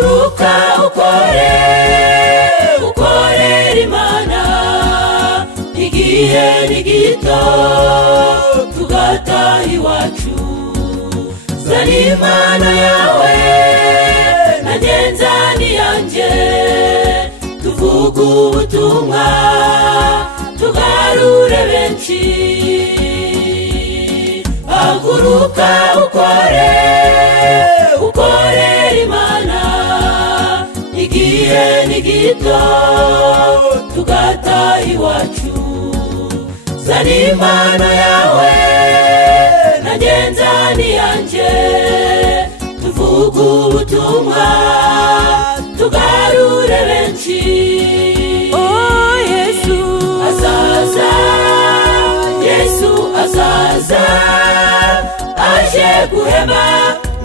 haguruka ukorera Imana, igihe ni gito tugataha iwacu. Zana Imana yawe nanjye nzana iyanjye, tuvuge ubutumwa tugarure benshi. Haguruka ukorera Imana, igihe ni gito tugataha iwacu. Zana Imana yawe nanjye nzana iyanjye, tuvuge ubutumwa tugarure benshi. Oh Yesu azaza, Yesu azaza, aje guhema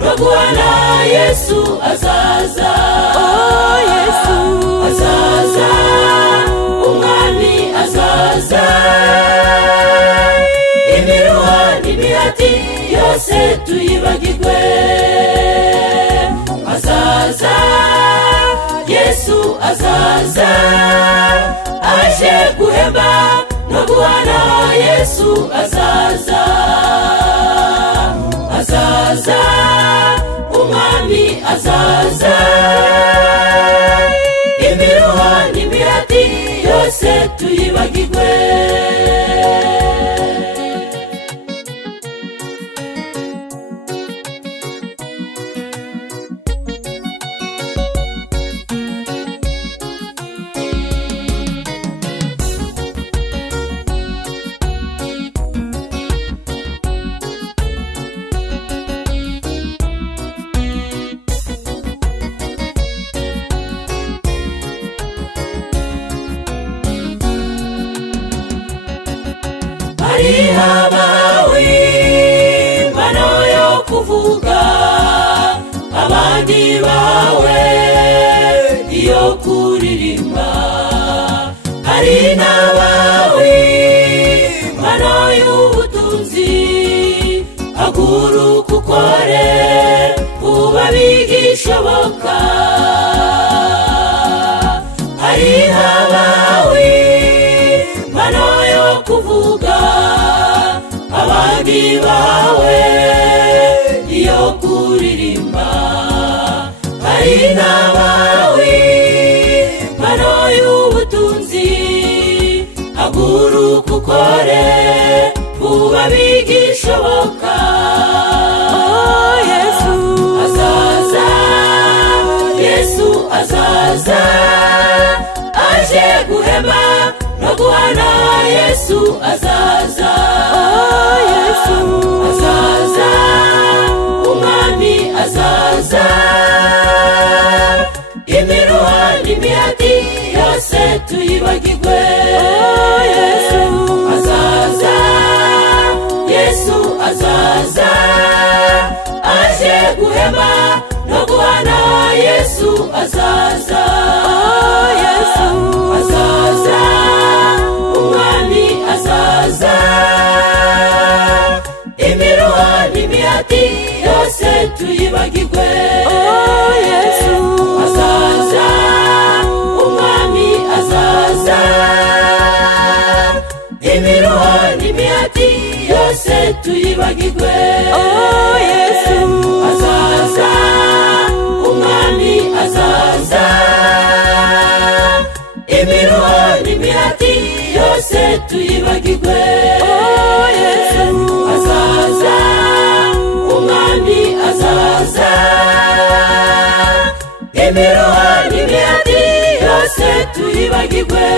no guhana. Yesu azaza, oh Yesu azaza, umwami azaza. Imiruho n'imihati yose tuyibagirwe. Azaza, Yesu azaza, aje guhema no guhana. Yesu azaza, azaza, umwami azaza. Imiruho n'imihati yose tuyibagirwe. Hari abawe impano yo kuvuga, abandi bawe iyo kuririmba. Hari n'abawe impano y'ubutunzi, haguruka ukore ubabigisha ishoboka. Hari abawe impano yo kuvuga, abandi bawe iyo kuririmba. Hari n'abawe impano y'ubutunzi, haguruka ukore ubabigisha ishoboka. oh Yesu azaza, Yesu azaza, aje guhema no guhana. Yesu azaza, oh Yesu azaza, umwami azaza. Imiruho n'imihati yose tuyibagirwe. oh Yesu azaza, Yesu azaza, aje guhema no guhana. Yesu azaza, oh Yesu azaza, umwami azaza. Imiruho n'imihati yose tuyibagirwe. oh Yesu azaza, umwami azaza. Imiruho n'imihati yose tuyibagirwe. oh Yesu azaza, umwami azaza. Imiruho n'imihati yose tuyibagirwe. oh Yesu azaza, umwami azaza. Imiruho n'imihati yose tuyibagirwe.